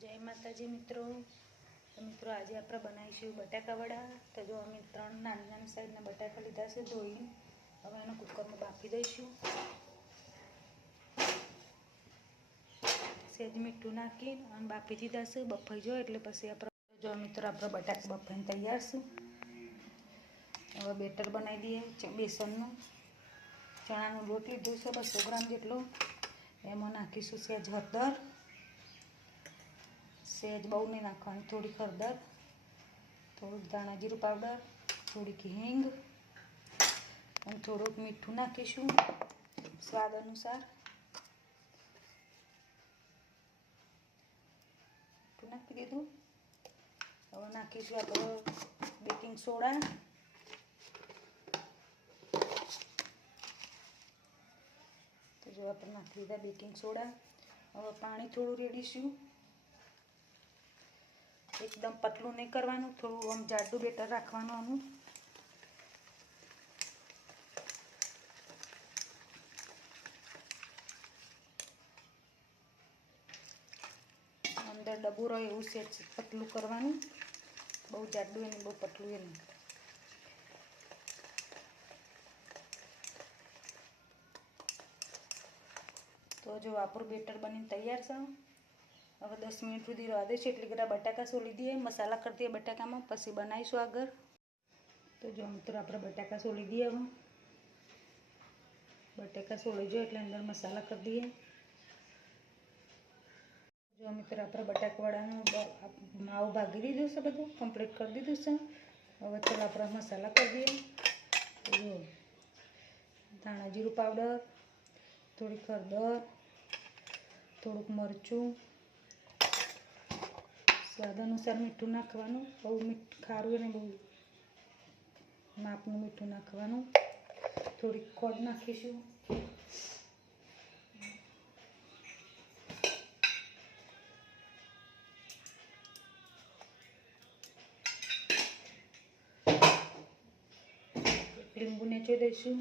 જય માતાજી મિત્રો. આજે આપણે બનાવીશું બટાકા વડા. તો જો અમે 3 નાની નાની સાઈઝના બટાકા લીધા છે ધોઈને. હવે એને કુકરમાં બાફી દઈશું. સહેજ મીઠું નાખીને અને બાફી દીધા છે. બફાઈ જાય એટલે પછી આપણે જો મિત્રો આપણે બટાકા બફાઈને તૈયાર છે. હવે બેટર બનાવી દઈએ. બેસનનું ચણાનો લોટ લીધો છે 200 ગ્રામ જેટલો. એમાં નાખીશું સહેજ હળદર, સહેજ બહુ નહીં નાખવાની, થોડીક હળદર, થોડુંક ધાણા જીરું પાવડર, થોડીક હિંગ અને થોડુંક મીઠું નાખીશું સ્વાદ અનુસાર. મીઠું નાખી દીધું. હવે નાખીશું આપણે બેકિંગ સોડા. તો જો આપણે નાખી દીધા બેકિંગ સોડા. હવે પાણી થોડું રેડીશું. એકદમ પતલું નહીં કરવાનું, થોડું આમ જાડું બેટર રાખવાનું. આનું અંદર ડબ્બું રહે એવું છે પતલું કરવાનું, બહુ જાડું એને બહુ પતલું એને. તો જો આપણું બેટર બનીને તૈયાર છે. હવે 10 મિનિટ સુધી રહેવા દઈશું. એટલી બધા બટાકા સોલી દઈએ, મસાલા કરી દઈએ બટાકામાં, પછી બનાવીશું આગળ. તો જો મિત્રો આપણે બટાકા સોલી દઈએ. હવે બટાકા સોળી જાય એટલે અંદર મસાલા કરી દઈએ. જો મિત્રો આપણે બટાકાવાળાનું માવું ભાગી દીધું છે, બધું કમ્પ્લીટ કરી દીધું છે. હવે ચાલો આપણે મસાલા કરી દઈએ. તો જો ધાણા જીરું પાવડર, થોડીક હળદર, થોડુંક મરચું, સ્વાદ અનુસાર મીઠું નાખવાનું. બહુ ખારું અને બહુ માપનું મીઠું નાખવાનું. થોડીક ખોડ નાખીશું. લીંબુ નીચોઈ દઈશું.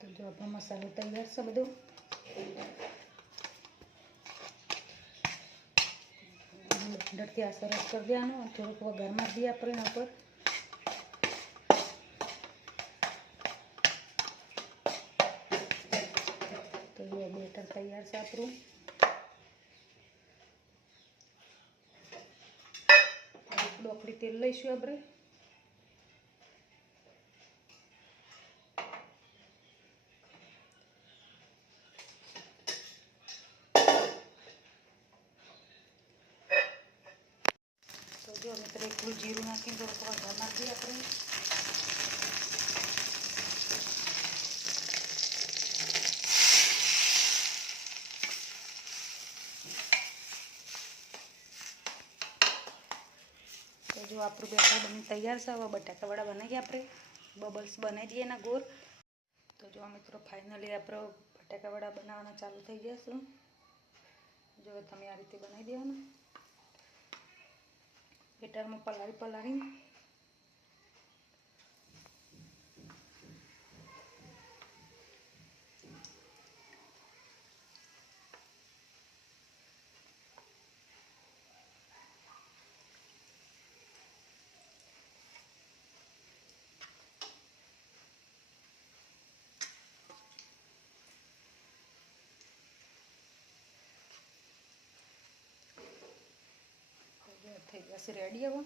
તો જો આપણો મસાલો તૈયાર છે બધો. બ્લેન્ડરથી આ સરસ કરી દેવાનો. થોડુંક વઘાર મારી દઈએ આપણે એના પર. તો જો બેટર તૈયાર છે આપણું. ડોકળી તેલ લઈશું આપણે. તો જો મિત્રો એટલું જીરું નાખીને થોડુંક વઘાર નાખી દઈએ આપણે. તો જો આપણું બેટર બની તૈયાર છે. હવે બટાકા વડા બનાવીએ આપણે. બબલ્સ બનાવી દઈએ એના ગોળ. તો જો મિત્રો ફાઇનલી આપણે બટાકા વડા બનાવવાના ચાલુ થઈ જશે. જો તમે આ રીતે બનાવી દેવાના. બેટરમાં પલાળી થઈ જશે રેડી. હવે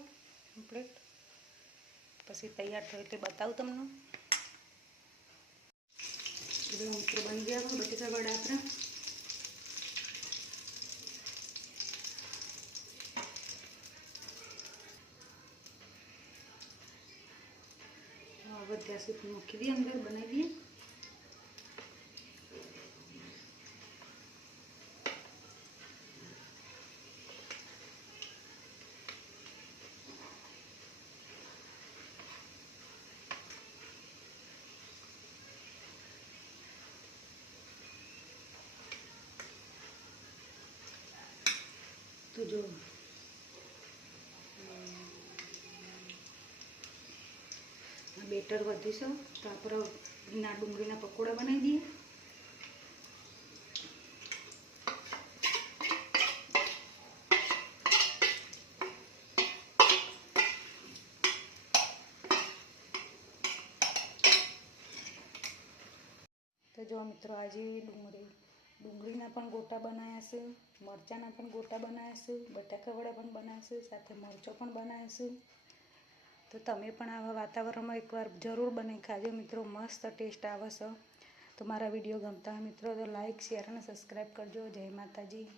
કમ્પ્લીટ પછી તૈયાર થયું એટલે બતાવું તમને. મિત્રો બની ગયા બટેકા વડા આપણા. હવે ગેસ ઉપર મૂકી દઈએ, અંદર બનાવી દઈએ. તો જો બેટર વધ્યું છે તો આપણે ભીના ડુંગળીના પકોડા બનાવી દઈએ. તો જો મિત્રો આજે ડુંગળીના પણ ગોટા બનાવ્યા છે, મરચાંના પણ ગોટા બનાવ્યા છે, બટાકાવડા પણ બનાવ્યા છે, સાથે મરચો પણ બનાવ્યા છે. તો તમે પણ આવા વાતાવરણમાં એકવાર જરૂર બનાવી ખાજો મિત્રો, મસ્ત ટેસ્ટ આવે છે. તો મારા વિડીયો ગમતા હોય મિત્રો તો લાઈક, શેર અને સબસ્ક્રાઈબ કરજો. જય માતાજી.